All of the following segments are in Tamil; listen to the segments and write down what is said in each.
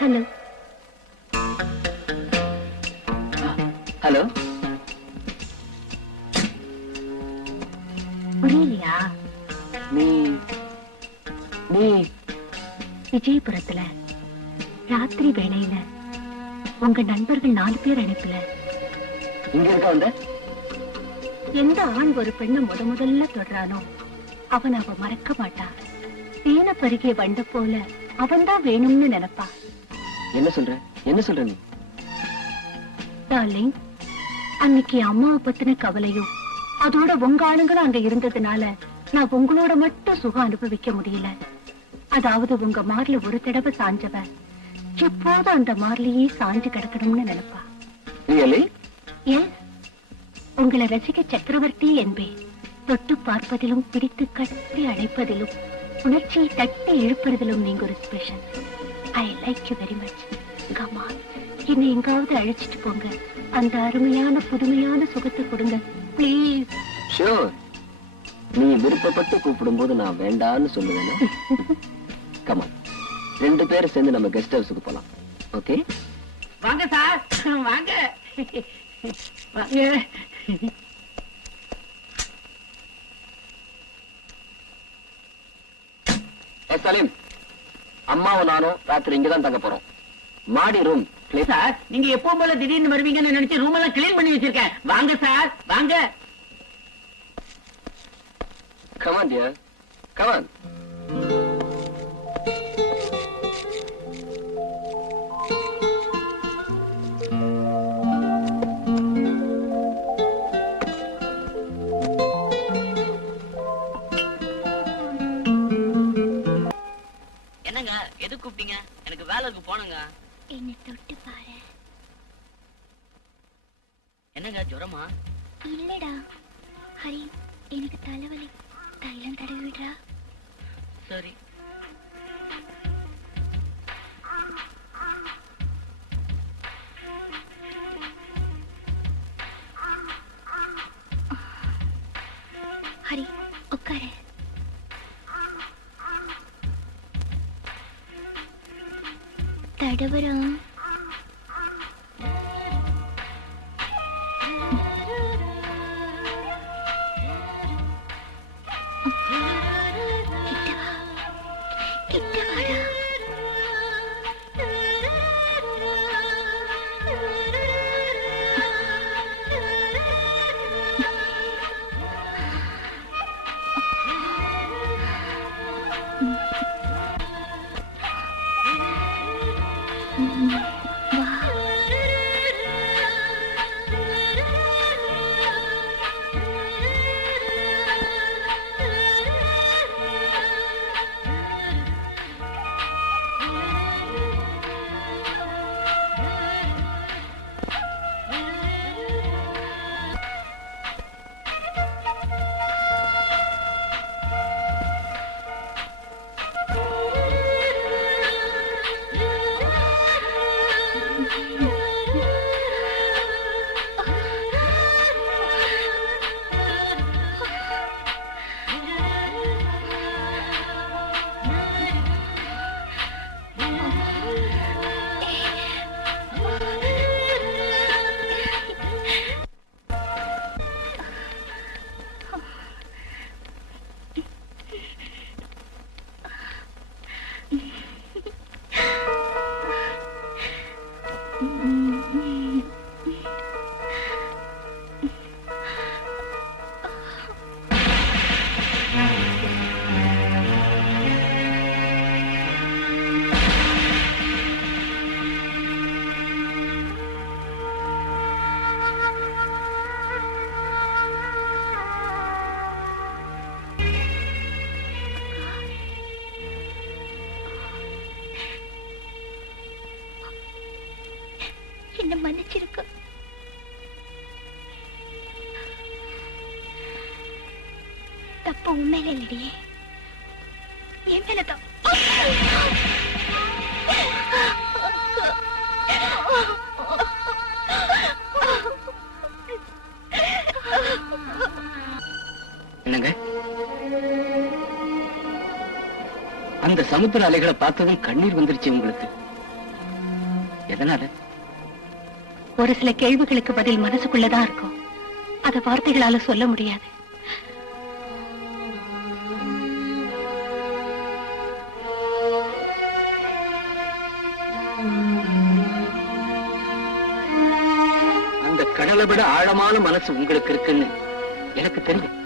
Hello hello. புரியலையா? நீ நீ விஜயபுரத்துல ராத்திரி வேளையில உங்க நண்பர்கள் 4 பேர் அனுப்பல. இங்க இருக்க வந்த? எந்த ஆண் ஒரு பெண்ணை முதல்ல தொடரானோ அவன் அவ மறக்க மாட்டா. தேன பருகிய வண்ட போல அவன்தான் வேணும்னு நினைப்பா. என்ன சொல்ற என்ன சொல்ற நீ? டார்லிங், அன்னைக்கு அம்மாவை பத்தின கவலையும் அதோட உங்க ஆளுங்களும் அங்க இருந்ததுனால நான் உங்களோட மட்டும் சுகம் அனுபவிக்க முடியல. அதாவது உங்க மார்ல ஒரு தடவை சாஞ்சவ எப்போதும் அந்த மார்லயே சாஞ்சு கிடக்கணும்னு நினைப்பா. ஏன் உங்களை ரசிக சக்கரவர்த்தி என்பேன். தொட்டு பார்ப்பதிலும் பிடித்து கட்டி அழைப்பதிலும் உணர்ச்சியை தட்டி இழுப்பதிலும் நீங்க ஒரு special. I like you very much. Comma, என்னை எங்காவது அழைச்சிட்டு போங்க. அந்த அருமையான புதுமையான சுகத்தை கொடுங்க பிளீஸ். ஷூர். நீ விருப்பப்பட்டு கூப்பிடும் போது நான் வேண்டான்னு சொல்லுவேன். கமா, 2 பேரும் சேர்ந்து நம்ம கெஸ்ட் ஹவுஸுக்கு போலாம். ஓகே? வாங்க சார், வாங்க வாங்க. சலீம், அம்மாவும் நானும் ராத்திரி இங்கதான் தங்க போறோம். மாடி ரூம். சார், நீங்க எப்பவும் போல திடீர்னு வருவீங்கன்னு நினைச்சு ரூம் எல்லாம் கிளீன் பண்ணி வச்சிருக்கேன். வாங்க சார், வாங்க. Come on, dear. Come on. என்னங்க, எது கூப்பிட்டீங்க? எனக்கு வேலை இருக்கு, போனுங்க. என்னை தொட்டு பாரு. என்னங்க, ஜுரமா? இல்லடா ஹரி, எனக்கு தலைவலி. தைலம் தடவி விடுறா. சரி. ஹரி, உட்காரு. தடவுறோம். என்ன மன்னிச்சிருக்கு. தப்பு உண்மையில இல்லடி, என் மேலதான். என்னங்க, அந்த சமுத்திர அலைகளை பார்த்ததும் கண்ணீர் வந்துருச்சு உங்களுக்கு? எதனால? ஒரு சில கேள்விகளுக்கு பதில் மனசுக்குள்ளதான் இருக்கும், அத வார்த்தைகளால சொல்ல முடியாது. அந்த கடலை விட ஆழமான மனசு உங்களுக்கு இருக்குன்னு எனக்கு தெரியும்.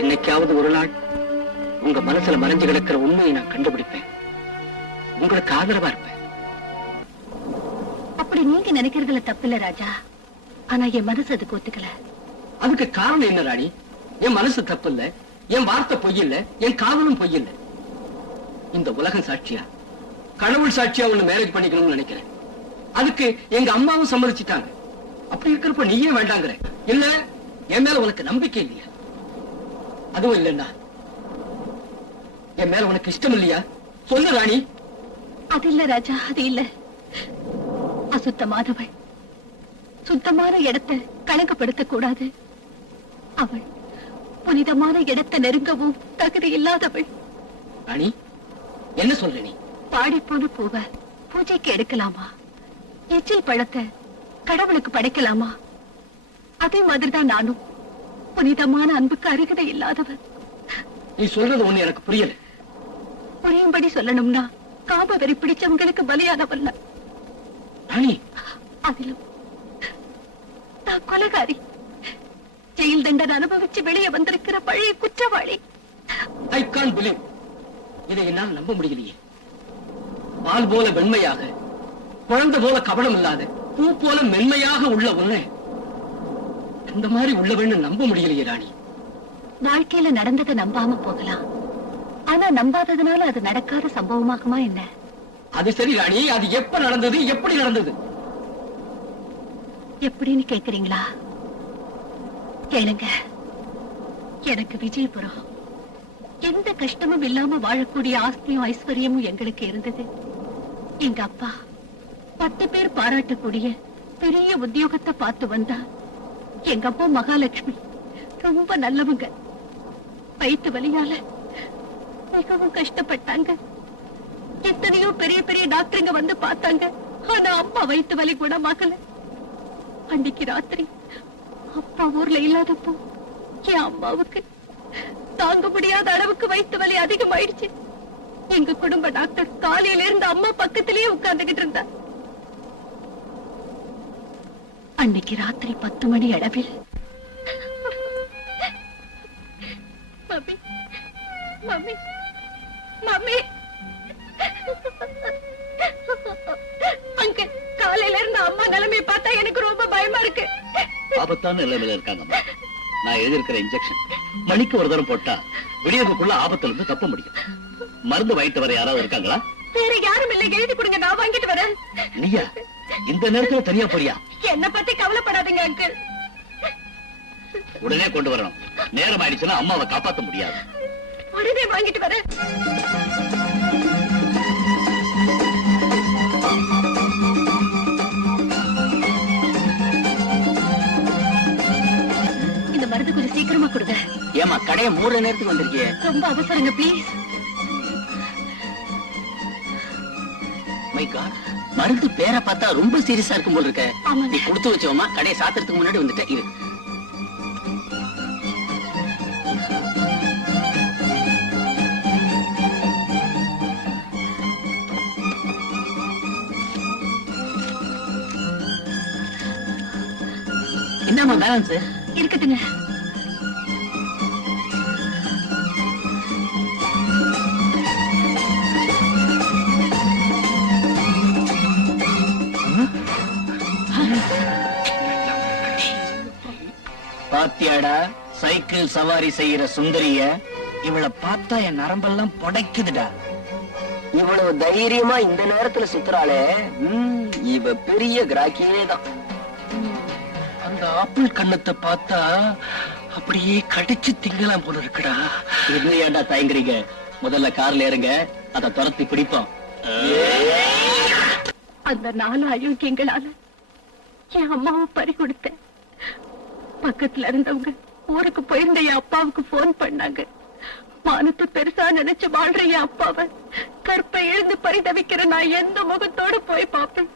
என்னைக்காவது ஒரு நாள் உங்க மனசுல மறைஞ்சு கிடக்கிற உண்மையை நான் கண்டுபிடிப்பேன், உங்களுக்கு ஆதரவா இருப்பேன். அப்படி நீங்க நினைக்கிறதுல தப்பில்ல ராஜா, ஆனா என் மனசு அதுக்கு ஒத்துக்கல. அதுக்கு காரணம் என்ன ராணி? என் மனசு தப்பு இல்ல, என் வார்த்தை பொய் இல்ல, என் காதலும் பொய் இல்ல. இந்த உலகம் சாட்சியா, கடவுள் சாட்சியா ஒண்ணு மேரேஜ் பண்ணிக்கணும்னு நினைக்கிறேன். அதுக்கு எங்க அம்மாவும் சம்மதிச்சிட்டாங்க. அப்படி இருக்கிறப்ப நீயே வேண்டாங்கிற? இல்ல என் மேல உனக்கு நம்பிக்கை இல்லையா? அதுவும் இல்லன்னா என் மேல உனக்கு இஷ்டம் இல்லையா? சொல்லு ராணி. அது இல்ல ராஜா, அது இல்ல. அசுத்தமானவள், சுத்தமான இடத்தை களங்கப்படுத்த கூடாது. அவள் புனிதமான இடத்தை நெருங்கவும் தகுதி இல்லாதவள். ராணி, என்ன சொல்ற நீ? பாடி போன பூவை பூஜைக்கு எடுக்கலாமா? எச்சில் பழத்தை கடவுளுக்கு படைக்கலாமா? அதே மாதிரிதான் நானும் புனிதமான அன்புக்கு அருகதை இல்லாதவன். நீ சொல்றது ஒண்ணு எனக்கு புரியல. புரியும்படி சொல்லணும்னா காம வெறி பிடிச்சவங்களுக்கு பலியானவல்ல ராணி. அதிலும் நான் கொலைகாரி, ஜெயில் தண்டனை அனுபவிச்சு வெளியே வந்திருக்கிற பழைய குற்றவாளி. I can't believe. இதை என்னால் நம்ப முடியலையே. பால் போல வெண்மையாக, குழந்தை போல கபடம் இல்லாத, பூ போல மென்மையாக உள்ள உன்னை அந்த மாதிரி உள்ளவன்னு நம்ப முடியலையே ராணி. வாழ்க்கையில நடந்ததை நம்பாம போகலாம், ஆனா நம்பாததுனால அது நடக்காத சம்பவமாகுமா என்ன? அது சரி ராணி, அது எப்ப நடந்தது, எப்படி நடந்தது? எப்படின்னு கேக்குறீங்களா? கேளுங்க. எனக்கு விஜயபுரம், எந்த கஷ்டமும் இல்லாம வாழக்கூடிய ஆஸ்தியும் ஐஸ்வர்யமும் எங்களுக்கு இருந்தது. எங்க அப்பா 10 பேர் பாராட்டக்கூடிய பெரிய உத்தியோகத்தை பார்த்து வந்தா. எங்க அப்பா மகாலட்சுமி ரொம்ப நல்லவங்க. வயிற்று வலியால மிகவும் கஷ்டப்பட்டாங்க. எத்தனையோ பெரிய பெரிய டாக்டருங்க வந்து பார்த்தாங்க, ஆனா அம்மா வயிற்று வலி குணமாகல. அன்னைக்கு ராத்திரி அப்பா ஊர்ல இல்லாதப்போ என் அம்மாவுக்கு தாங்க முடியாத அளவுக்கு வயிற்று வலி அதிகமாயிடுச்சு. எங்க குடும்ப டாக்டர் காலையில இருந்து அம்மா பக்கத்திலேயே உட்கார்ந்துகிட்டு இருந்தா. அன்னைக்கு ராத்திரி 10 மணி அளவில் மம்மி மம்மி மம்மி அங்கிள், காலையில இருந்து அம்மா நிலைமையை பார்த்தா எனக்கு ரொம்ப பயமா இருக்கு. ஆபத்தான நிலைமையில இருக்காங்க. நான் எழுதியிருக்கிற இன்ஜெக்ஷன் மணிக்கு ஒரு தரம் போட்டா விடியதுக்குள்ள ஆபத்துல இருந்து தப்ப முடியும். மருந்து வாங்கிட்டு வர யாராவது இருக்காங்களா? வேற யாரும் இல்லை, எழுதி கொடுங்க, நான் வாங்கிட்டு வரேன். நீயா இந்த நேரத்துல தனியா போறியா? என்ன பத்தி கவலைப்படாதீங்க அங்கிள். உடனே கொண்டு வரணும். நேரம் ஆயிடுச்சுன்னா அம்மாவை காப்பாத்த முடியாது. உடனே வாங்கிட்டு வரேன். இந்த மருந்து கொஞ்சம் சீக்கிரமா கொடுங்க. ஏமா கடையை மூடுற நேரத்துக்கு வந்திருக்கிய? ரொம்ப அவசரங்க, பிளீஸ். மை காட், மருந்து பேரை பார்த்தா ரொம்ப சீரியஸா இருக்கும் போல இருக்க. ஆமாங்க. நீ கொடுத்து வச்சோமா, கடையை சாத்துறதுக்கு முன்னாடி வந்துட்ட. இரு. என்னம்மா பேலன்ஸ்? இருக்கட்டுங்க. பாத்தியாடா சைக்கிள் சவாரி செய்யற சுந்தரிய? இவளை பார்த்தா என் நரம்பெல்லாம் புடைக்குதுடா. இவ்வளவு தைரியமா இந்த நேரத்துல சுத்துறாளே, இவ பெரிய கிராக்கியே தான். அந்த ஆப்பிள் கண்ணத்தை பார்த்தா அப்படியே கடிச்சு திங்கலாம் போல இருக்குடா. இது ஏன்டா தயங்குறீங்க? முதல்ல கார்ல ஏறுங்க, அதை துரத்தி பிடிப்போம். அந்த 4 அயோக்கியங்களால என் அம்மாவை பறி கொடுத்தேன். பக்கத்துல இருந்தவங்க ஊருக்கு போயிருந்த என் அப்பாவுக்கு போன் பண்ணாங்க. மானத்தை பெருசா நினைச்சு வாழ்ற என் அப்பாவை கற்பை எழுந்து பரிதவிக்கிற நான் எந்த முகத்தோடு போய் பார்ப்பேன்?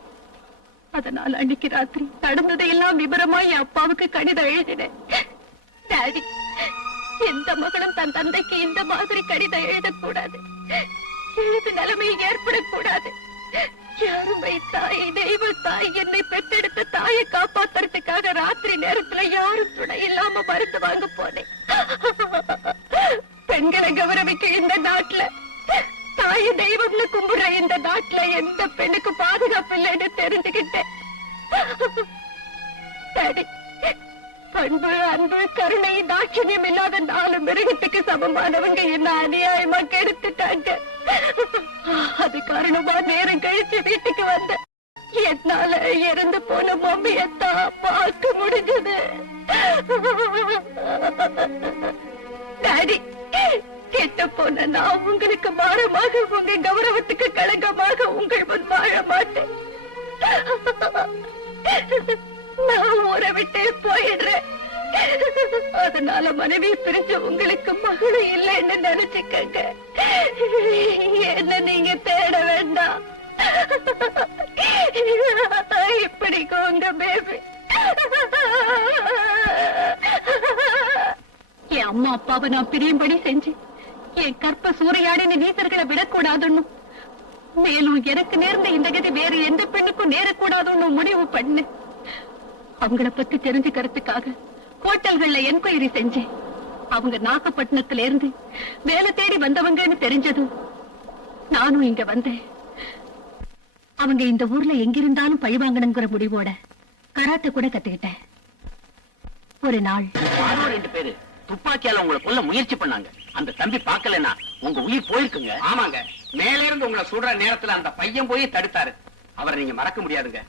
அதனால அன்னைக்கு ராத்திரி நடந்ததையெல்லாம் விபரமாய் என் அப்பாவுக்கு கடிதம் எழுதினேன். டாடி, எந்த மகளும் தன் தந்தைக்கு இந்த மாதிரி கடிதம் எழுதக்கூடாது. எழுது நிலைமை ஏற்படக்கூடாது. யாருமை தாய், தெய்வ தாய், என்னை பெற்றெடுத்த தாயை காப்பாத்துறதுக்காக ராத்திரி நேரத்துல யாரும் துணை இல்லாம மருந்து வாங்க போனேன். பெண்களை கௌரவிக்க இந்த நாட்டுல, தாய் தெய்வம்னு கும்பிடுற இந்த நாட்டுல எந்த பெண்ணுக்கு பாதுகாப்பு இல்லைன்னு தெரிஞ்சுக்கிட்டேன். டாடி, பண்பு, அன்பு, கருணை, தாட்சியம் இல்லாத 4 மிருகத்துக்கு சமமானவங்க என்ன அநியாயமா கெடுத்துட்டாங்க. அது காரணமா நேரம் கழிச்சு வீட்டுக்கு வந்த என்னால இறந்து போன மம்மியத்தான் பார்க்க முடிஞ்சது. டாடி, கெட்ட போன நான் உங்களுக்கு பாரமாக, உங்க கௌரவத்துக்கு களங்கமாக உங்கள் முன் வாழ மாட்டேன். நான் ஊரை விட்டே போயிடுறேன். அதனால மனைவி பிரிஞ்சு உங்களுக்கு மகளும் இல்லைன்னு நினைச்சுக்கங்க. என்ன நீங்க தேட வேண்டாம். இப்படிக்கு உங்க பேபி. என் அம்மா அப்பாவை நான் பிரியும்படி செஞ்சு என் கற்ப சூறையாடின நீசர்களை விடக்கூடாதுன்னு, மேலும் எனக்கு நேர்ந்த இந்த கதி வேறு எந்த பெண்ணுக்கும் நேரக்கூடாதுன்னு முடிவு பண்ணு. அவங்கள பத்தி தெரிஞ்சுக்கிறதுக்காக ஹோட்டல்கள்ல என்கொயரி செஞ்சேன். அவங்க நாகப்பட்டினத்துல இருந்து வேலை தேடி வந்தவங்கன்னு தெரிஞ்சதும் நானும் இங்க வந்தேன். அவங்க இந்த ஊர்ல எங்கிருந்தாலும் பழிவாங்கணுங்கிற முடிவோட கராட்டை கூட கத்துக்கிட்டேன். ஒரு நாள் 2 பேரு துப்பாக்கியால உங்களை கொல்ல முயற்சி பண்ணாங்க. அந்த தம்பி பார்க்கலன்னா உங்க உயிர் போயிருக்குங்க. ஆமாங்க, மேல இருந்து உங்களை சுடுற நேரத்துல அந்த பையன் போய் தடுத்தாரு. அவரை நீங்க மறக்க முடியாதுங்க.